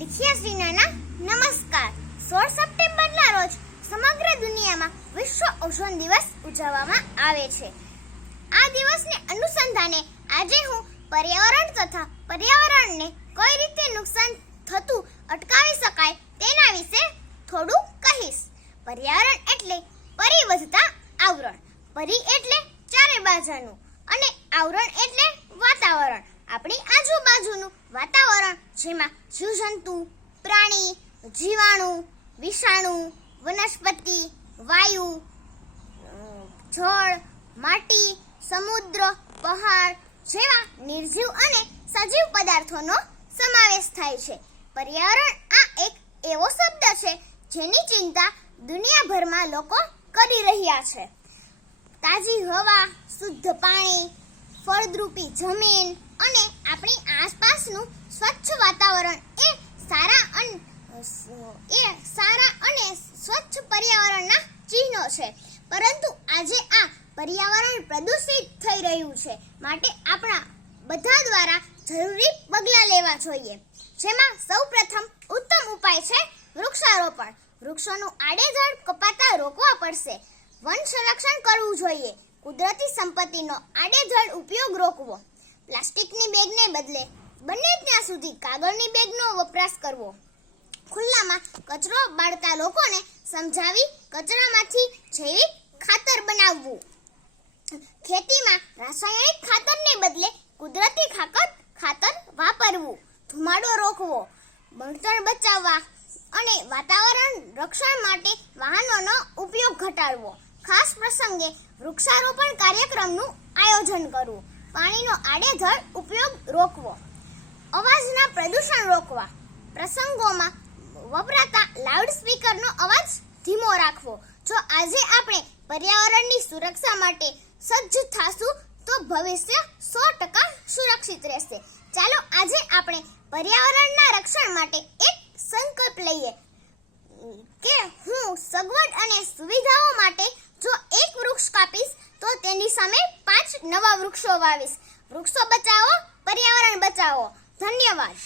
લિખિયાશ્રીના નમસ્કાર. સોળ સપ્ટેમ્બરના રોજ સમગ્ર દુનિયામાં વિશ્વ ઓઝોન દિવસ ઉજવવામાં આવે છે. આ દિવસને અનુસંધાને આજે હું પર્યાવરણ તથા પર્યાવરણને કઈ રીતે નુકસાન થતું અટકાવી શકાય તેના વિશે થોડું કહીશ. પર્યાવરણ એટલે પરિવધતા આવરણ. પરી એટલે ચારે બાજુનું અને આવરણ એટલે વાતાવરણ. આપણી આજુબાજુનું વાતાવરણ જેમાં જીવજંતુ, પ્રાણી, જીવાણુ, વિષાણુ, વનસ્પતિ, વાયુ, જળ, માટી, સમુદ્ર, પહાડ જેવા નિર્જીવ અને સજીવ પદાર્થોનો સમાવેશ થાય છે. પર્યાવરણ આ એક એવો શબ્દ છે જેની ચિંતા દુનિયાભરમાં લોકો કરી રહ્યા છે. તાજી હવા, શુદ્ધ પાણી ફળદ્રુપી જમીન અને આપણી આસપાસનું સ્વચ્છ વાતાવરણ. એ સારા અને, એ સારા અને સ્વચ્છ પર્યાવરણના ચિહ્નો છે. પરંતુ આજે આ પર્યાવરણ પ્રદૂષિત થઈ રહ્યું છે માટે આપણા બધા દ્વારા જરૂરી પગલાં લેવા જોઈએ. જેમાં સૌપ્રથમ ઉત્તમ ઉપાય છે વૃક્ષારોપણ. વૃક્ષોનું આડેધડ કપાતા રોકવા પડશે. વન સંરક્ષણ કરવું જોઈએ. કુદરતી સંપત્તિનો આડેધડ ઉપયોગ રોકવો. પ્લાસ્ટિકની બેગને બદલે બને ત્યાં સુધી કાગળની બેગનો વપરાશ કરવો. ખુલ્લામાં કચરો બાળતા લોકોને સમજાવી કચરામાંથી જૈવિક ખાતર બનાવવું. ખેતીમાં રાસાયણિક ખાતરને બદલે કુદરતી ખાતર ખાતર વાપરવું. ધુમાડો રોકવો, બળતણ બચાવવા અને વાતાવરણ રક્ષણ માટે વાહનોનો ઉપયોગ ઘટાડવો. ખાસ પ્રસંગે વૃક્ષારોપણ કાર્યક્રમનું આયોજન કરવું. પાણીનો આડેધડ ઉપયોગ રોકવો. અવાજના પ્રદૂષણ રોકવા. પ્રસંગોમાં વપરાતા લાઉડ સ્પીકરનો અવાજ ધીમો રાખવો. જો આજે આપણે પર્યાવરણની સુરક્ષા માટે સજ્જ થાશું, તો ભવિષ્ય સો ટકા સુરક્ષિત રહેશે. ચાલો આજે આપણે પર્યાવરણના રક્ષણ માટે એક સંકલ્પ લઈએ કે હું સગવડ અને સુવિધાઓ માટે વૃક્ષ કાપીશ તો તેની સામે પાંચ નવા વૃક્ષો વાવીશ. વૃક્ષો બચાવો પર્યાવરણ બચાવો. ધન્યવાદ.